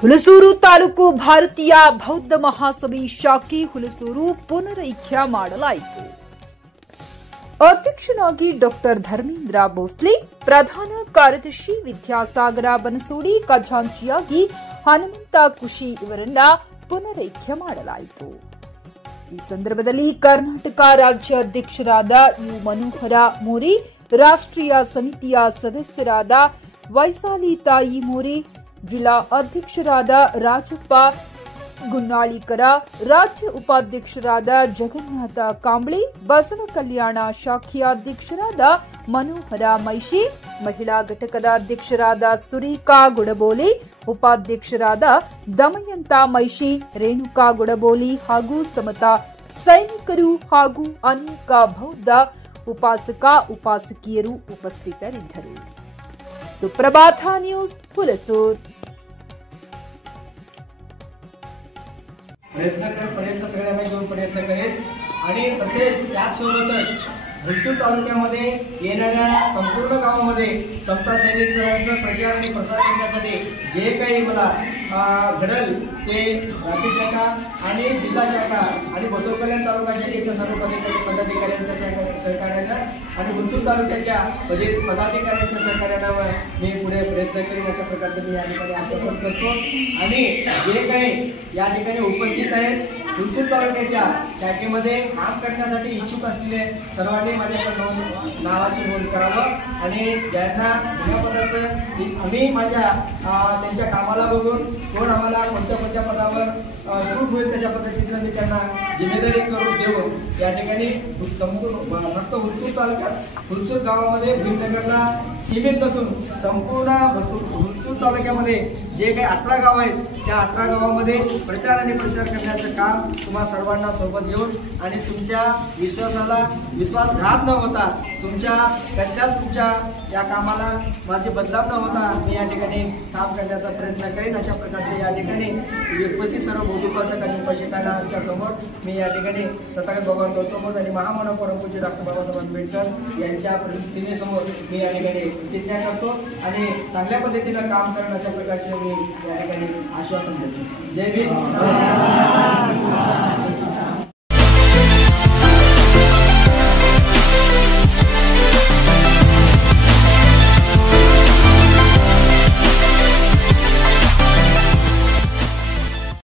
ಹುಲಸೂರು ತಾಲೂಕು ಭಾರತೀಯ ಬೌದ್ಧ ಮಹಾಸಭೆ ಶಾಖೆ ಹುಲಸೂರು ಪುನರೈಕ್ಯ ಮಾಡಲಾಯಿತು. ಅಧ್ಯಕ್ಷನಾಗಿ ಡಾಕ್ಟರ್ ಧರ್ಮೇಂದ್ರ ಭೋಸ್ಲೆ, ಪ್ರಧಾನ ಕಾರ್ಯದರ್ಶಿ ವಿದ್ಯಾಸಾಗರ ಬನಸೋಡಿ, ಖಜಾಂಚಿಯಾಗಿ ಹನುಮಂತ ಖುಷಿ ಇವರನ್ನ ಪುನರೈಕ್ಯ ಮಾಡಲಾಯಿತು. ಈ ಸಂದರ್ಭದಲ್ಲಿ ಕರ್ನಾಟಕ ರಾಜ್ಯ ಅಧ್ಯಕ್ಷರಾದ ಯು ಮನೋಹರ ಮೋರಿ, ರಾಷ್ಟ್ರೀಯ ಸಮಿತಿಯ ಸದಸ್ಯರಾದ ವೈಸಾಲಿ ತಾಯಿ ಮೋರಿ, ಜಿಲ್ಲಾ ಅಧ್ಯಕ್ಷರಾದ ರಾಜಪ್ಪ ಗುನ್ನಾಳಿಕರ, ರಾಜ್ಯ ಉಪಾಧ್ಯಕ್ಷರಾದ ಜಗನ್ನಾಥ ಕಾಂಬ್ಳೆ, ಬಸವ ಕಲ್ಯಾಣ ಶಾಖೆಯ ಅಧ್ಯಕ್ಷರಾದ ಮನೋಹರ ಮೈಷಿ, ಮಹಿಳಾ ಘಟಕದ ಅಧ್ಯಕ್ಷರಾದ ಸುರೇಖಾ ಗುಡಬೋಲಿ, ಉಪಾಧ್ಯಕ್ಷರಾದ ದಮಯಂತ ಮೈಷಿ, ರೇಣುಕಾ ಗುಡಬೋಲಿ ಹಾಗೂ ಸಮತಾ ಸೈನಿಕರು ಹಾಗೂ ಅನೇಕ ಬೌದ್ಧ ಉಪಾಸಕ ಉಪಾಸಕಿಯರು ಉಪಸ್ಥಿತರಿದ್ದರು. सुप्रभात न्यूज हुलसूर. प्रयत्न सगळ्यांना घेऊन प्रयत्न करेल आणि तसेच त्याचसोबतच हुलसूर तालुक्यामध्ये येणाऱ्या संपूर्ण गावामध्ये समता सैनिक दलाचा प्रचार आणि प्रसार करण्यासाठी जे काही मला घडल ते राज्य शाखा आणि जिल्हा शाखा आणि बसव कल्याण तालुका शाखेच्या सर्व पदाधिकाऱ्यांच्या सहकार्यानं आणि हुलसूर तालुक्याच्या पदाधिकाऱ्यांच्या सहकार्यानं मी पुढे प्रयत्न करेन अशा प्रकारचं मी या ठिकाणी आश्वासन करतो. आणि जे काही या ठिकाणी उपस्थित आहेत हुलसूर तालुक्याच्या शाखेमध्ये काम करण्यासाठी इच्छुक असलेले सर्वांनी माझ्याकडे नावाची नोंद करावं आणि ज्यांना या पदाचं आम्ही त्यांच्या कामाला बघून कोण आम्हाला कोणत्या पदावर सूट होईल तशा पद्धतीचं मी त्यांना जिम्मेदारी करून देऊन या ठिकाणी संपूर्ण फक्त हुलसूर तालुक्यात हुलसूर गावामध्ये भीमनगरला सीमित नसून संपूर्ण हुलसूर तालुक्यामध्ये जे काही 18 गाव आहेत त्या 18 गावामध्ये प्रचार आणि प्रसार करण्याचं काम तुम्हाला सर्वांना सोबत घेऊन आणि तुमच्या विश्वासाला विश्वासघात न होता तुमच्या या कामाला माझे बदलाव न होता मी या ठिकाणी काम करण्याचा प्रयत्न करेन. अशा प्रकारचे या ठिकाणी उपस्थित सर्व बौद्धोपासक आणि उपासकांच्या समोर मी या ठिकाणी तथागत भगवान गौतम बुद्ध आणि महामानव परमपूज्य डॉक्टर बाबासाहेब आंबेडकर यांच्या प्रतिमेसमोर मी या ठिकाणी प्रतिज्ञा करतो आणि चांगल्या पद्धतीनं काम करणं अशा प्रकारचे मी या ठिकाणी आश्वासन देतो. जय भीम.